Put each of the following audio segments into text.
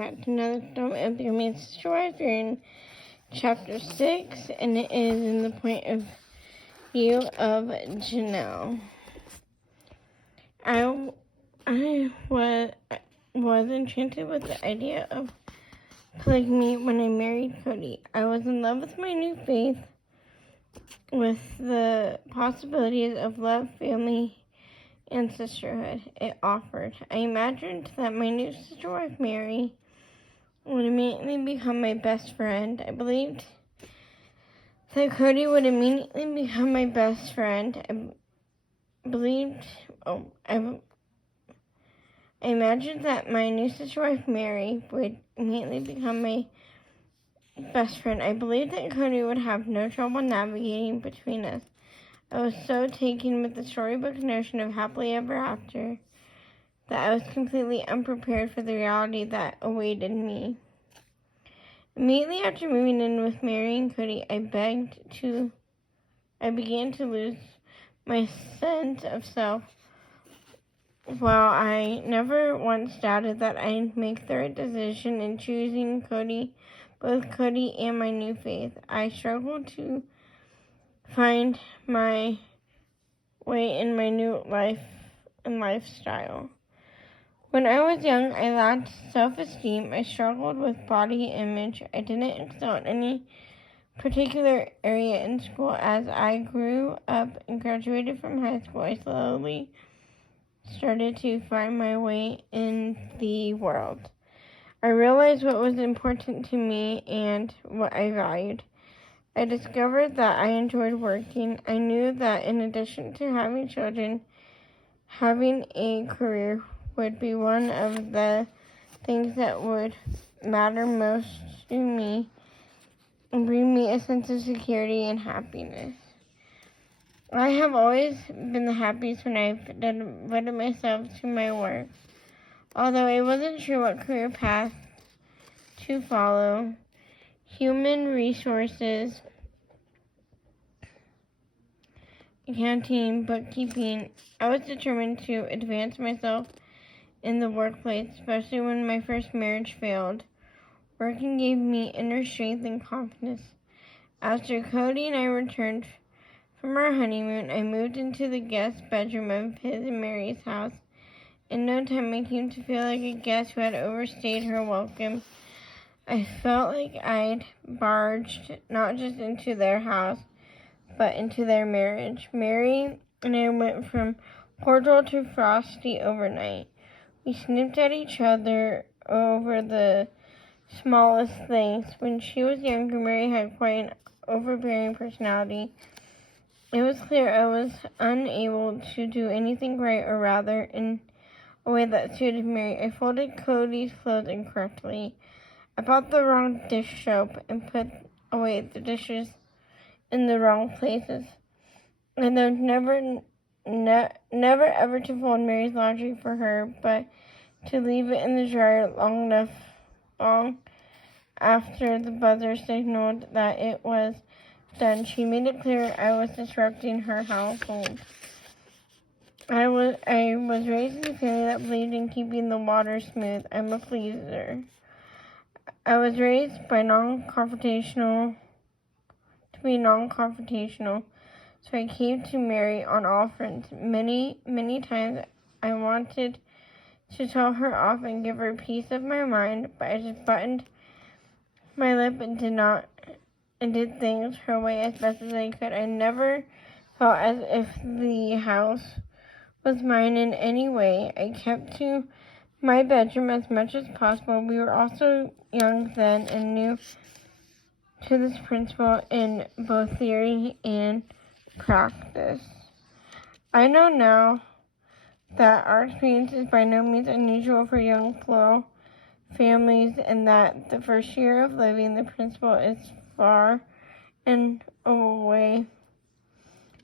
back to another film of the Amazing Stories. We're in chapter 6, and it is in the point of view of Janelle. I was enchanted with the idea of polygamy when I married Cody. I was in love with my new faith, with the possibilities of love, family, and sisterhood it offered. I imagined that my new sister wife, Mary, would immediately become my best friend. I believed that Cody would immediately become my best friend. I imagined that my new sister wife, Mary, would immediately become my best friend. I believed that Cody would have no trouble navigating between us. I was so taken with the storybook notion of happily ever after that I was completely unprepared for the reality that awaited me. Immediately after moving in with Mary and Cody, I began to lose my sense of self. While I never once doubted that I'd make the right decision in choosing both Cody and my new faith, I struggled to find my way in my new life and lifestyle. When I was young, I lacked self-esteem. I struggled with body image. I didn't excel in any particular area in school. As I grew up and graduated from high school, I slowly started to find my way in the world. I realized what was important to me and what I valued. I discovered that I enjoyed working. I knew that in addition to having children, having a career would be one of the things that would matter most to me and bring me a sense of security and happiness. I have always been the happiest when I've devoted myself to my work. Although I wasn't sure what career path to follow, human resources, accounting, bookkeeping, I was determined to advance myself in the workplace, especially when my first marriage failed. Working gave me inner strength and confidence. After Cody and I returned from our honeymoon, I moved into the guest bedroom of his and Mary's house. In no time, I came to feel like a guest who had overstayed her welcome. I felt like I'd barged not just into their house, but into their marriage. Mary and I went from cordial to frosty overnight. We snipped at each other over the smallest things. When she was younger, Mary had quite an overbearing personality. It was clear I was unable to do anything right, or rather, in a way that suited Mary. I folded Cody's clothes incorrectly. I bought the wrong dish soap and put away the dishes in the wrong places. And I was never ever to fold Mary's laundry for her, but to leave it in the dryer long after the buzzer signaled that it was done. She made it clear I was disrupting her household. I was raised in a family that believed in keeping the water smooth. I'm a pleaser. I was raised to be non-confrontational, so I came to Mary on all fronts. Many times I wanted to tell her off and give her peace of my mind, but I just buttoned my lip and did things her way as best as I could. I never felt as if the house was mine in any way. I kept to my bedroom as much as possible. We were also young then and new to this principle in both theory and practice. I know now that our experience is by no means unusual for young plural families, and that the first year of living the principle is far and away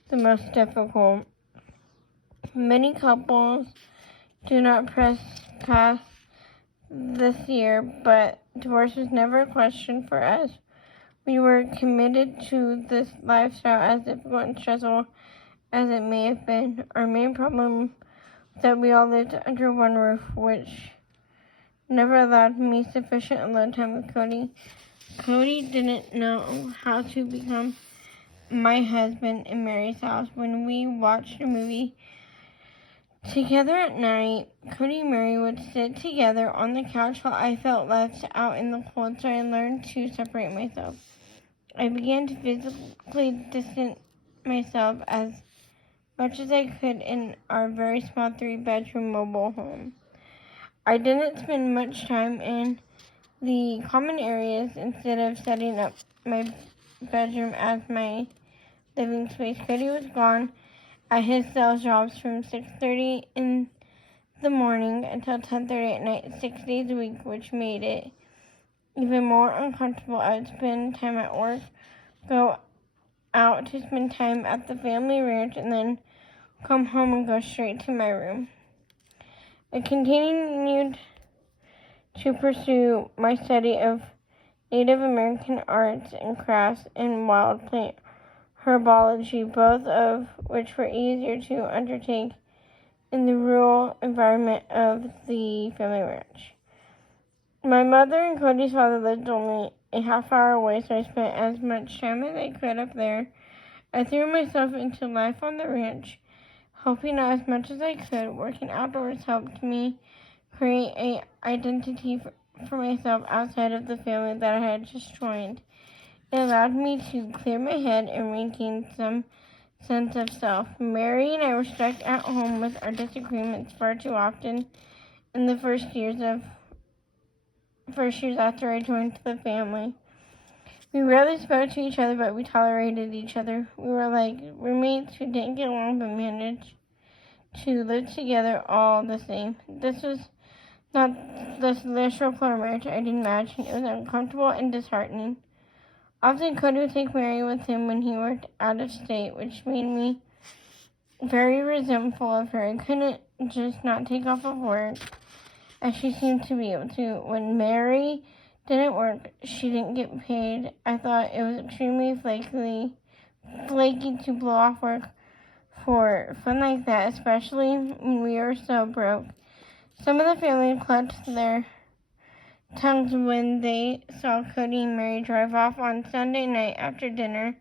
the most difficult. Many couples do not press past this year, but divorce was never a question for us. We were committed to this lifestyle, as difficult and stressful as it may have been. Our main problem was that we all lived under one roof, which never allowed me sufficient alone time with Cody. Cody didn't know how to become my husband in Mary's house. When we watched a movie together at night, Cody and Mary would sit together on the couch while I felt left out in the cold, so I learned to separate myself. I began to physically distance myself as much as I could in our very small 3-bedroom mobile home. I didn't spend much time in the common areas. Instead of setting up my bedroom as my living space, Cody was gone at his sales jobs from 6:30 in the morning until 10:30 at night, 6 days a week, which made it even more uncomfortable. I would spend time at work, go out to spend time at the family ranch, and then come home and go straight to my room. I continued to pursue my study of Native American arts and crafts and wild plant herbology, both of which were easier to undertake in the rural environment of the family ranch. My mother and Cody's father lived only a half-hour away, so I spent as much time as I could up there. I threw myself into life on the ranch, helping out as much as I could. Working outdoors helped me create an identity for myself outside of the family that I had just joined. It allowed me to clear my head and regain some sense of self. Mary and I were stuck at home with our disagreements far too often in the first years after I joined the family. We rarely spoke to each other, but we tolerated each other. We were like roommates who didn't get along but managed to live together all the same. This was not the celestial flower marriage I didn't imagine. It was uncomfortable and disheartening. Often Cody would take Mary with him when he worked out of state, which made me very resentful of her. I couldn't just not take off of work, as she seemed to be able to. When Mary didn't work, she didn't get paid. I thought it was extremely flaky to blow off work for fun like that, especially when we were so broke. Some of the family clutched their tongues when they saw Cody and Mary drive off on Sunday night after dinner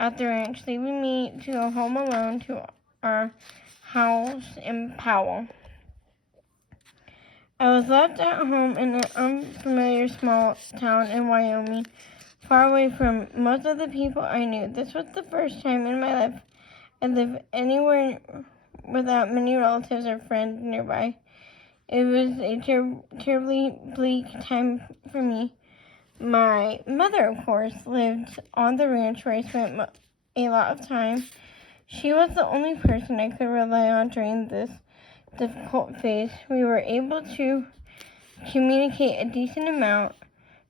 at the ranch, leaving me to go home alone to our house in Powell. I was left at home in an unfamiliar small town in Wyoming, far away from most of the people I knew. This was the first time in my life I lived anywhere without many relatives or friends nearby. It was a terribly bleak time for me. My mother, of course, lived on the ranch where I spent a lot of time. She was the only person I could rely on during this difficult phase. We were able to communicate a decent amount.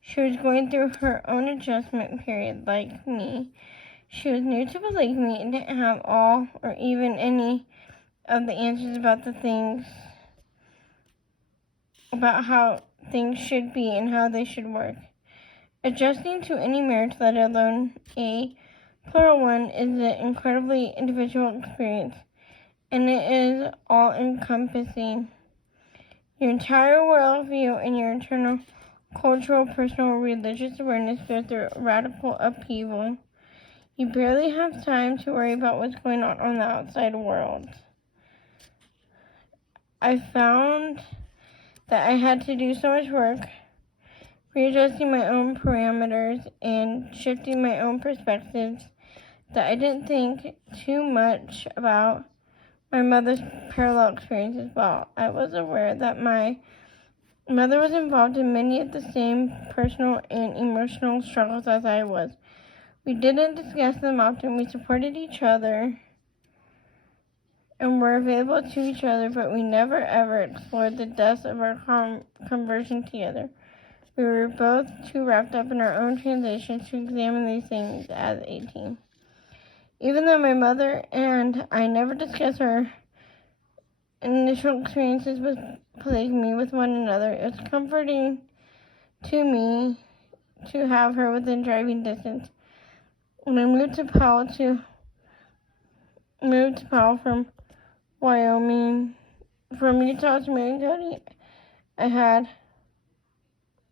She was going through her own adjustment period like me. She was new to polygamy and didn't have all or even any of the answers about how things should be and how they should work. Adjusting to any marriage, let alone a plural one, is an incredibly individual experience, and it is all-encompassing. Your entire worldview and your internal cultural, personal, religious awareness go through radical upheaval. You barely have time to worry about what's going on the outside world. I found that I had to do so much work, readjusting my own parameters and shifting my own perspectives, that I didn't think too much about my mother's parallel experience as well. I was aware that my mother was involved in many of the same personal and emotional struggles as I was. We didn't discuss them often. We supported each other and were available to each other, but we never ever explored the depths of our conversion together. We were both too wrapped up in our own transitions to examine these things as a team. Even though my mother and I never discussed her initial experiences with polygamy with one another, it was comforting to me to have her within driving distance. When I moved to Powell from Wyoming, from Utah to Marion County, I had